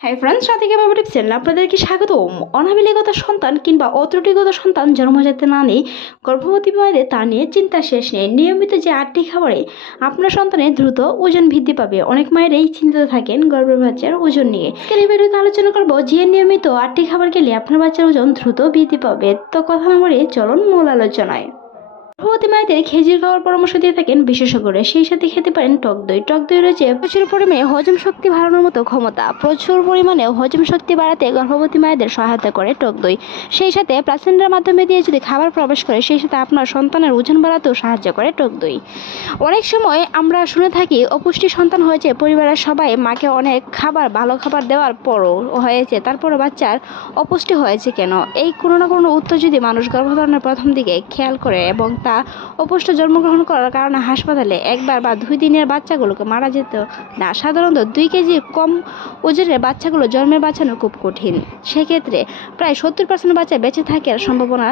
Hi friends, Radhika বাবু tips চ্যানেলে আপনাদেরকে স্বাগতম। অনাবিলিগত সন্তান কিংবা অত্রুটিগত সন্তান জন্ম যাতে না নেই, গর্ভবতী মায়েদের তা নিয়ে চিন্তা শেষ নেই। নিয়মিত যে 8টি খাবারে আপনার সন্তানের দ্রুত ওজন বৃদ্ধি পাবে। অনেক মায়েরাই চিন্তিত থাকেন গর্ভের বাচ্চার ওজন নিয়ে। এই ভিডিওতে আলোচনা করবো যে নিয়মিত 8টি খাবার খেলে আপনার বাচ্চার ওজন দ্রুত বৃদ্ধি পাবে। তো কথা না বলে চলুন মূল আলোচনায়। গর্ভবতী মায়েদের খেজুর খাওয়ার পরামর্শ দিয়ে থাকেন বিশেষজ্ঞরা। সেই সাথে খেতে পারেন টক দই। টক দই রয়েছে প্রচুর পরিমাণে হজম শক্তি বাড়ানোর মতো ক্ষমতা। প্রচুর পরিমাণে হজম শক্তি বাড়াতে গর্ভবতী মায়েদের সহায়তা করে টক দই। সেই সাথে প্লাসেন্টার মাধ্যমে দিয়ে যদি খাবার প্রবেশ করে, সেই সাথে আপনার সন্তানের ওজন বাড়াতেও সাহায্য করে টক দই। অনেক সময় আমরা শুনে থাকি অপুষ্টি সন্তান হয়েছে, পরিবারের সবাই মাকে অনেক খাবার ভালো খাবার দেওয়ার পরও হয়েছে, তারপরও বাচ্চার অপুষ্টি হয়েছে কেন? এই কোনো না কোনো উত্তর যদি মানুষ গর্ভধারণের প্রথম দিকে খেয়াল করে এবং অপুষ্ট জন্মগ্রহণ করার কারণে হাসপাতালে একবার বা 2 দিনের বাচ্চাগুলোকে মারা যেত না। সাধারণত 2 কেজি কম ওজনের বাচ্চাগুলো জন্মে বাঁচানো খুব কঠিন। সেক্ষেত্রে প্রায় 70% বাচ্চা বেঁচে থাকার সম্ভাবনা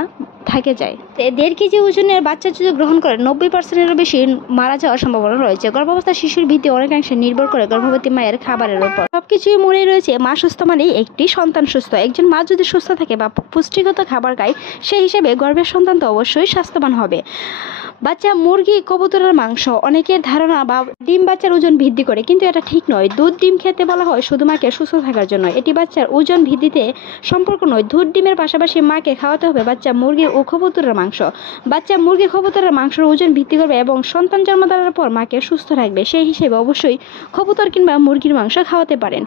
থাকে যায়। 1.5 কেজি ওজনের বাচ্চা যদি গ্রহণ করে 90%-এরও বেশি মারা যাওয়ার সম্ভাবনা রয়েছে। গর্ভাবস্থা শিশুর ভিত্তি অনেকাংশে নির্ভর করে গর্ভবতী মায়ের খাবারের উপর। সবকিছুই মনে রয়েছে মা সুস্থ মানেই একটি সন্তান সুস্থ। একজন মা যদি সুস্থ থাকে বা পুষ্টিগত খাবার খায়, সেই হিসেবে গর্ভের সন্তান তো অবশ্যই স্বাস্থ্যবান হবে। বাচ্চা মুরগি, কবুতরের মাংস অনেকের ধারণা বা ডিম বাচ্চার ওজন বৃদ্ধি করে, কিন্তু এটা ঠিক নয়। দুধ ডিম খেতে বলা হয় শুধু মাকে সুস্থ থাকার জন্য। এটি বাচ্চার ওজন বৃদ্ধিতে সম্পর্ক নয়। দুধ ডিমের পাশাপাশি মাকে খাওয়াতে হবে বাচ্চা মুরগি ও কবুতরের মাংস। বাচ্চা মুরগি, কবুতরের মাংসের ওজন বৃদ্ধি করবে এবং সন্তান জন্ম দেওয়ার পর মাকে সুস্থ রাখবে। সেই হিসেবে অবশ্যই কবুতর কিংবা মুরগির মাংস খাওয়াতে পারেন।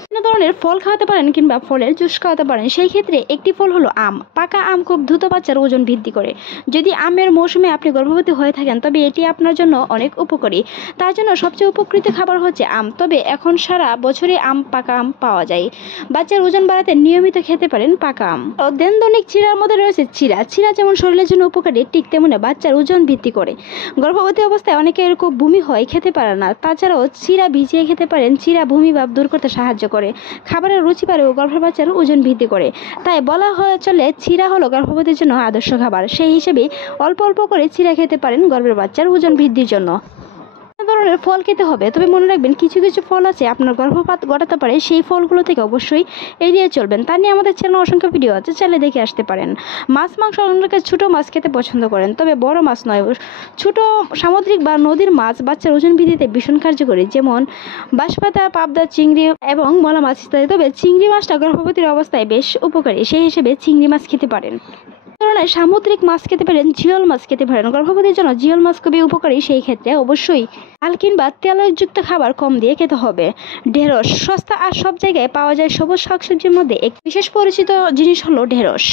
বিভিন্ন ধরনের ফল খাওয়াতে পারেন কিংবা ফলের জুস খাওয়াতে পারেন। সেই ক্ষেত্রে একটি ফল হলো আম। পাকা আম খুব দ্রুত বাচ্চার ওজন বৃদ্ধি করে। যদি আমের মৌসুমে আপনি গর্ভবতী হয়ে থাকেন, তবে এটি আপনার জন্য অনেক উপকারী। তার জন্য সবচেয়ে উপকৃত খাবার হচ্ছে আম। তবে এখন সারা বছরই পাকা আম পাওয়া যায়। বাচ্চার ওজন বাড়াতে নিয়মিত খেতে পারেন পাকা আম। দৈনন্দিন চিড়ার মধ্যে রয়েছে চিড়া। চিড়া যেমন শরীরের জন্য উপকারী, ঠিক তেমনি বাচ্চার ওজন বৃদ্ধি করে। গর্ভবতী অবস্থায় অনেকে এরকম বমি হয়, খেতে পারে না। তাছাড়াও চিড়া ভিজিয়ে খেতে পারেন। চিড়া বমি ভাব দূর করতে সাহায্য করে। খাবারের রুচি বাড়ে ও গর্ভের বাচ্চার ওজন বৃদ্ধি করে। তাই বলা হয় চলে চিড়া হলো গর্ভবতীর জন্য আদর্শ খাবার। সেই হিসেবে অল্প অল্প করে চিড়া খেতে পারেন গর্ভের বাচ্চার ওজন বৃদ্ধির জন্য। ধরনের ফল খেতে হবে, তবে মনে রাখবেন কিছু কিছু ফল আছে আপনার গর্ভপাত ঘটাতে পারে। সেই ফলগুলো থেকে অবশ্যই এড়িয়ে চলবেন। তা নিয়ে আমাদের চ্যানেলে অসংখ্য ভিডিও আছে, চাইলে দেখে আসতে পারেন। মাছ মাংস অনেকে ছোটো মাছ খেতে পছন্দ করেন, তবে বড় মাছ নয়, ছোট সামুদ্রিক বা নদীর মাছ বাচ্চার ওজন বৃদ্ধিতে ভীষণ কার্যকরী, যেমন বাঁশপাতা, পাবদা, চিংড়ি এবং মলা মাছ ইত্যাদি। তবে চিংড়ি মাছটা গর্ভবতীর অবস্থায় বেশ উপকারী। সেই হিসেবে চিংড়ি মাছ খেতে পারেন। ধরনের সামুদ্রিক মাছ খেতে পারেন, জিওল মাছ খেতে পারেন। গর্ভবতীর জন্য জিওল মাছ খুবই উপকারী। সেই ক্ষেত্রে অবশ্যই ডাল কিংবা তেলযুক্ত খাবার কম দিয়ে খেতে হবে। ঢেঁড়স সস্তা আর সব জায়গায় পাওয়া যায়। সবুজ শাকসবজির মধ্যে এক বিশেষ পরিচিত জিনিস হলো ঢেঁড়স।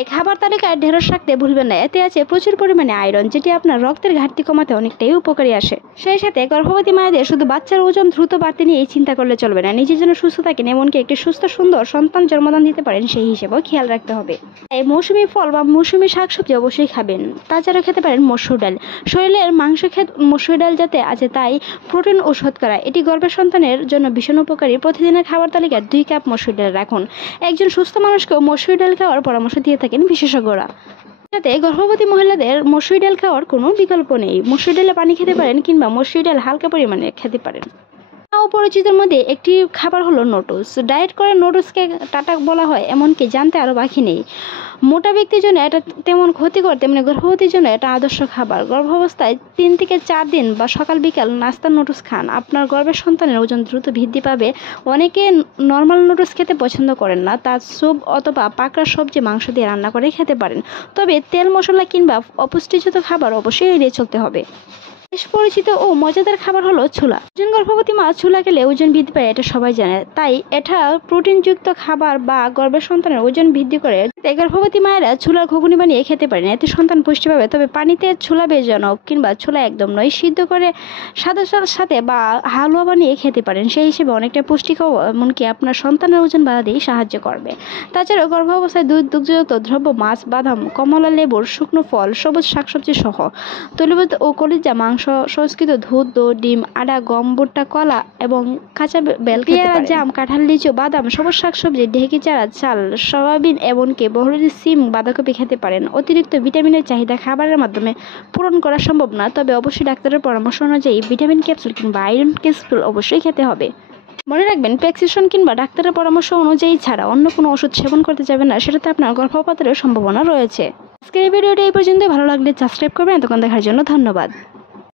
এই খাবার তালিকায় ঢেঁড়স রাখতে ভুলবেন না। এতে আছে প্রচুর পরিমাণে আয়রন, যেটি আপনার রক্তের ঘাটতি কমাতে অনেকটাই উপকারী আসে। সেই সাথে গর্ভবতী মায়েদের শুধু বাচ্চার ওজন দ্রুত বাড়তে নিয়ে চিন্তা করলে চলবে না। নিজের জন্য সুস্থ থাকেন, এমনকি একটি সুস্থ সুন্দর সন্তান জন্মদান দিতে পারেন, সেই হিসেবেও খেয়াল রাখতে হবে। এই মৌসুমী ফল বা মৌসুমী শাকসবজি অবশ্যই খাবেন। তাছাড়া খেতে পারেন মসুর ডাল। শরীরের মাংস খেত মসুর ডাল যাতে আছে, তাই প্রোটিন ও শর্করা, এটি গর্ভের সন্তানের জন্য ভীষণ উপকারী। প্রতিদিনের খাবার তালিকায় 2 কাপ মসুর ডাল রাখুন। একজন সুস্থ মানুষকেও মসুর ডাল খাওয়ার পরামর্শ দিয়ে থাকেন বিশেষজ্ঞরা। সাথে গর্ভবতী মহিলাদের মসুর ডাল খাওয়ার কোনো বিকল্প নেই। মসুর ডালে পানি খেতে পারেন কিংবা মসুর ডাল হালকা পরিমাণে খেতে পারেন। অপরিচিতের মধ্যে একটি খাবার হলো নোটস। ডায়েট করে নোটসকে টাটা বলা হয়, এমনকি জানতে আরও বাকি নেই। মোটা ব্যক্তির জন্য এটা তেমন ক্ষতিকর, তেমনি গর্ভবতীর জন্য এটা আদর্শ খাবার। গর্ভাবস্থায় 3 থেকে 4 দিন বা সকাল বিকাল নাস্তার নোটস খান, আপনার গর্ভের সন্তানের ওজন দ্রুত বৃদ্ধি পাবে। অনেকে নর্মাল নোটস খেতে পছন্দ করেন না, তার স্যুপ অথবা পাকড়া সবজি মাংস দিয়ে রান্না করে খেতে পারেন। তবে তেল মশলা কিংবা অপুষ্টিযুক্ত খাবার অবশ্যই এড়িয়ে চলতে হবে। বেশ পরিচিত ও মজাদার খাবার হলো ছোলা। একজন গর্ভবতী মা ছোলা খেলে ওজন বৃদ্ধি পায়, এটা সবাই জানে। তাই এটা প্রোটিনযুক্ত খাবার বা গর্ভের সন্তানের ওজন বৃদ্ধি করে। গর্ভবতী মায়েরা ছোলার ঘুগনি বানিয়ে খেতে পারেন, এতে সন্তান পুষ্টি পাবে। তবে পানিতে ছোলা ভেজানো কিংবা ছোলা একদম নয়, সিদ্ধ করে সাদার সাথে বা হালুয়া বানিয়ে খেতে পারেন। সেই হিসেবে অনেকটা পুষ্টিকর, এমনকি আপনার সন্তানের ওজন বাড়াতেই সাহায্য করবে। তাছাড়াও গর্ভাবস্থায় দুধ, দুগ্ধজাত দ্রব্য, মাছ, বাদাম, কমলা লেবুর শুকনো ফল, সবুজ শাকসবজি সহ তৈলবীজ ও কলিজা মাংস, সংস্কৃত দুধ, ডিম, আদা, গম, ভুট্টা, কলা এবং কাঁচা বেল, পেয়ারা, জাম, কাঁঠাল, লিচু, বাদাম, সবুজ শাকসবজি, ঢেঁকি চারা, চাল, সয়াবিন, এমনকি বহুরূপী সিম, বাঁধাকপি খেতে পারেন। অতিরিক্ত ভিটামিনের চাহিদা খাবারের মাধ্যমে পূরণ করা সম্ভব না, তবে অবশ্যই ডাক্তারের পরামর্শ অনুযায়ী ভিটামিন ক্যাপসুল কিংবা আয়রন ক্যাপসুল অবশ্যই খেতে হবে। মনে রাখবেন, প্রেসক্রিপশন কিংবা ডাক্তারের পরামর্শ অনুযায়ী ছাড়া অন্য কোনো ওষুধ সেবন করতে যাবেন না, সেটাতে আপনার গর্ভপাতের সম্ভাবনা রয়েছে। আজকের এই ভিডিওটি এই পর্যন্ত। ভালো লাগলে সাবস্ক্রাইব করবেন। এতক্ষণ দেখার জন্য ধন্যবাদ।